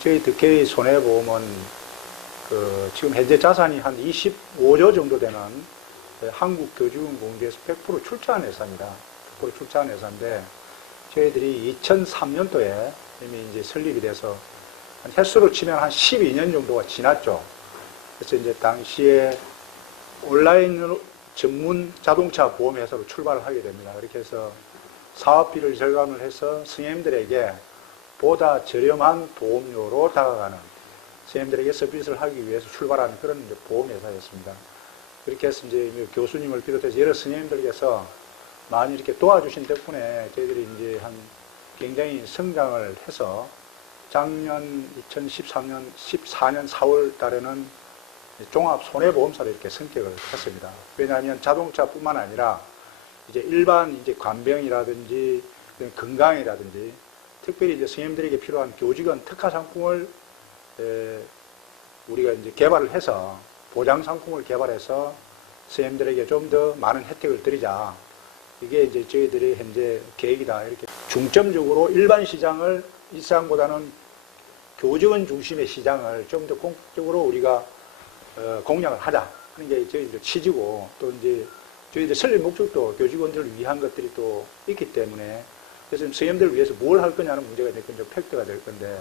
저희 득회의 손해보험은 지금 현재 자산이 한 25조 정도 되는 한국교직원 공제에서 100% 출자한 회사입니다. 100% 출자한 회사인데 저희들이 2003년도에 이미 이제 설립이 돼서 한 횟수로 치면 한 12년 정도가 지났죠. 그래서 이제 당시에 온라인으로 전문 자동차 보험회사로 출발을 하게 됩니다. 그렇게 해서 사업비를 절감을 해서 승객들에게 보다 저렴한 보험료로 다가가는 선생님들에게 서비스를 하기 위해서 출발하는 그런 보험회사였습니다. 그렇게 해서 이제 교수님을 비롯해서 여러 선생님들께서 많이 이렇게 도와주신 덕분에 저희들이 이제 굉장히 성장을 해서 작년 2013년, 14년 4월 달에는 종합 손해보험사로 이렇게 성격을 했습니다. 왜냐하면 자동차뿐만 아니라 이제 일반 이제 간병이라든지 건강이라든지 특별히 이제 선생님들에게 필요한 교직원 특화 상품을 우리가 이제 개발을 해서 보장 상품을 개발해서 선생님들에게 좀 더 많은 혜택을 드리자. 이게 이제 저희들의 현재 계획이다. 이렇게 중점적으로 일반 시장을 이 시장보다는 교직원 중심의 시장을 좀 더 공적으로 우리가 공략을 하자 하는 게 저희들 취지고 또 이제 저희들 설립 목적도 교직원들을 위한 것들이 또 있기 때문에 그래서 선생님들을 위해서 뭘 할 거냐는 문제가 이제 좀 팩트가 될 건데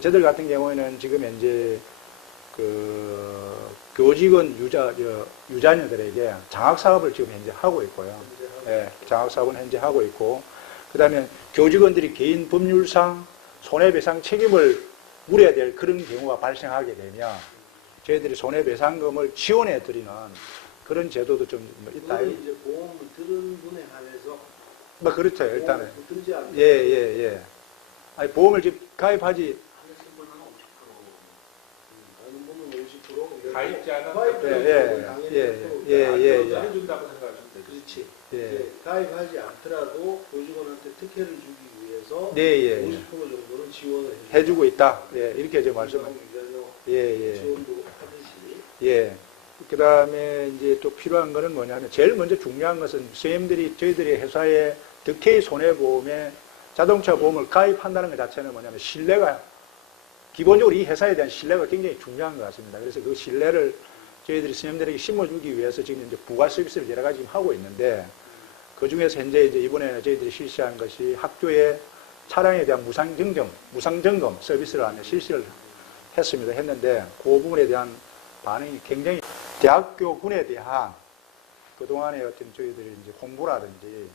저들 같은 경우에는 지금 현재 교직원 유자녀들에게 장학사업을 지금 현재 하고 있고요. 네, 장학사업은 현재 하고 있고 그 다음에 교직원들이 개인 법률상 손해배상 책임을 물어야 될 그런 경우가 발생하게 되면 저희들이 손해배상금을 지원해 드리는 그런 제도도 좀 있다. 그거는 이제 보험을 들은 분에 한해서 뭐 그렇죠. 일단은 들지 않는 예. 아니 보험을 지금 가입하지 다른 분은 50% 가입자는 해준다고 생각하시면 되죠. 그렇지. 예. 가입하지 않더라도 교직원한테 특혜를 주기 위해서 50% 정도는 지원을 해주고 있다. 예, 이렇게 제 말씀. 지원도 하듯이. 예. 그 다음에 이제 또 필요한 거는 뭐냐면 제일 먼저 중요한 것은 선생님들이 저희들이 회사에 득회의 손해보험에 자동차 보험을 가입한다는 것 자체는 뭐냐면 신뢰가 기본적으로 이 회사에 대한 신뢰가 굉장히 중요한 것 같습니다. 그래서 그 신뢰를 저희들이 선생님들에게 심어주기 위해서 지금 이제 부가 서비스를 여러 가지 하고 있는데 그 중에서 현재 이제 이번에 저희들이 실시한 것이 학교에 차량에 대한 무상점검 서비스를 하며 실시를 했는데 그 부분에 대한 반응이 굉장히 대학교군에 대한 그동안의 어떤 저희들이 이제 공부라든지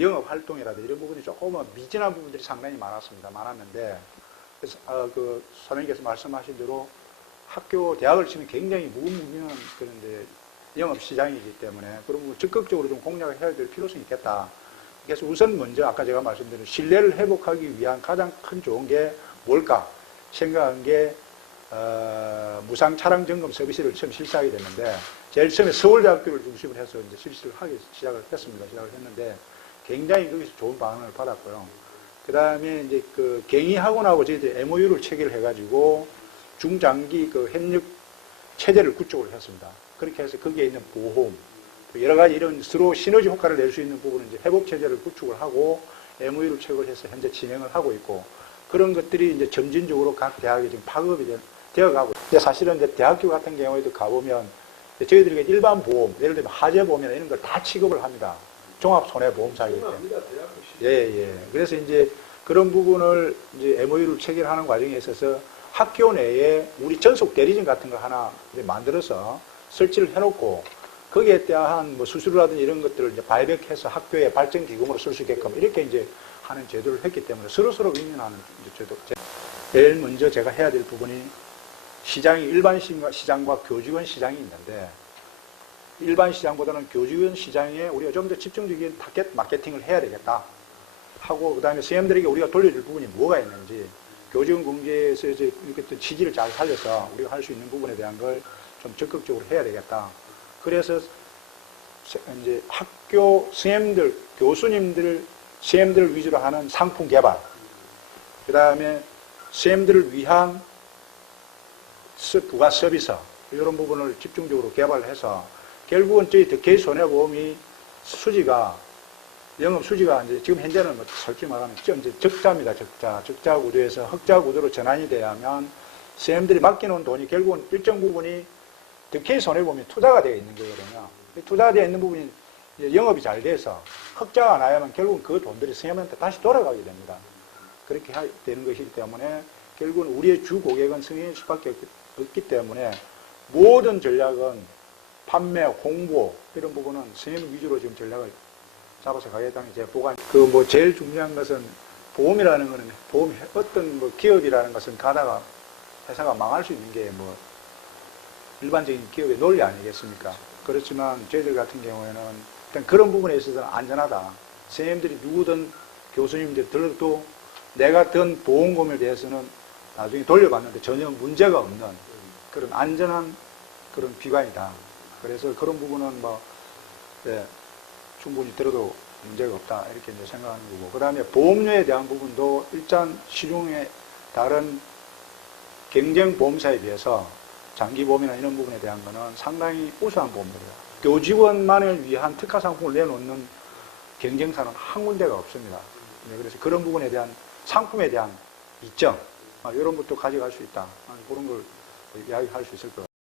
영업 활동이라든지 이런 부분이 조금은 미진한 부분들이 상당히 많았는데 그래서 그 선생님께서 말씀하신 대로 학교 대학을 치면 굉장히 무궁무진한 그런데 영업 시장이기 때문에 그런 부분 적극적으로 좀 공략을 해야 될 필요성이 있겠다. 그래서 우선 먼저 아까 제가 말씀드린 신뢰를 회복하기 위한 가장 큰 좋은 게 뭘까 생각한 게 무상 차량 점검 서비스를 처음 실시하게 됐는데 제일 처음에 서울대학교를 중심으로 해서 이제 실시를 시작을 했는데 굉장히 거기서 좋은 반응을 받았고요. 그 다음에 이제 그 경희학원하고 저희들이 MOU를 체결해가지고 중장기 그 협력 체제를 구축을 했습니다. 그렇게 해서 거기에 있는 보험, 여러 가지 이런 서로 시너지 효과를 낼 수 있는 부분은 이제 회복 체제를 구축을 하고 MOU를 체결해서 현재 진행을 하고 있고 그런 것들이 이제 점진적으로 각 대학에 지금 파급이 되어가고 근데 사실은 이제 대학교 같은 경우에도 가보면 저희들이 일반 보험, 예를 들면 하재보험이나 이런 걸 다 취급을 합니다. 종합손해보험사이기 때문에. 예. 그래서 이제 그런 부분을 이제 MOU를 체결하는 과정에 있어서 학교 내에 우리 전속 대리점 같은 거 하나 이제 만들어서 설치를 해놓고 거기에 대한 뭐 수수료라든지 이런 것들을 이제 발백해서 학교의 발전 기금으로 쓸 수 있게끔 이렇게 이제 하는 제도를 했기 때문에 서로서로 윈윈하는 제도. 제일 먼저 제가 해야 될 부분이 시장이 일반 시장과 교직원 시장이 있는데 일반 시장보다는 교직원 시장에 우리가 좀 더 집중적인 타겟 마케팅을 해야 되겠다 하고 그 다음에 선생님들에게 우리가 돌려줄 부분이 뭐가 있는지 교직원 공제에서 이제 이렇게 취지를 잘 살려서 우리가 할 수 있는 부분에 대한 걸 좀 적극적으로 해야 되겠다. 그래서 이제 학교 선생님들, 선생님들을 위주로 하는 상품 개발, 그 다음에 선생님들을 위한 부가 서비스 이런 부분을 집중적으로 개발해서 결국은 저희 득회의 손해보험이 수지가 영업 수지가 이제 지금 현재는 뭐 솔직히 말하면 이제 적자입니다. 적자 구도에서 흑자 구도로 전환이 돼야 하면 CM들이 맡겨놓은 돈이 결국은 일정 부분이 득회의 손해보면 투자가 되어 있는 거거든요. 투자가 되어 있는 부분이 이제 영업이 잘 돼서 흑자가 나야만 결국은 그 돈들이 승님한테 다시 돌아가게 됩니다. 그렇게 되는 것이기 때문에 결국은 우리의 주 고객은 승인일 수밖에 없기 때문에 모든 전략은 판매, 홍보 이런 부분은 승인 위주로 지금 전략을 잡아서 가겠다는 제 보관. 제일 중요한 것은 보험이라는 거는 어떤 기업이라는 것은 가다가 회사가 망할 수 있는 게 일반적인 기업의 논리 아니겠습니까? 그렇지만 저희들 같은 경우에는 일단 그런 부분에 있어서는 안전하다. 선생님들이 누구든 교수님들 들어도 내가 든 보험금에 대해서는 나중에 돌려받는데 전혀 문제가 없는 그런 안전한 그런 비관이다. 그래서 그런 부분은 충분히 들어도 문제가 없다. 이렇게 이제 생각하는 거고. 그 다음에 보험료에 대한 부분도 일단 시중의 다른 경쟁 보험사에 비해서 장기보험이나 이런 부분에 대한 거는 상당히 우수한 보험들이다. 교직원만을 위한 특화 상품을 내놓는 경쟁사는 한 군데가 없습니다. 그래서 그런 부분에 대한 상품에 대한 이점, 이런 것도 가져갈 수 있다. 그런 걸 이야기할 수 있을 것 같아요.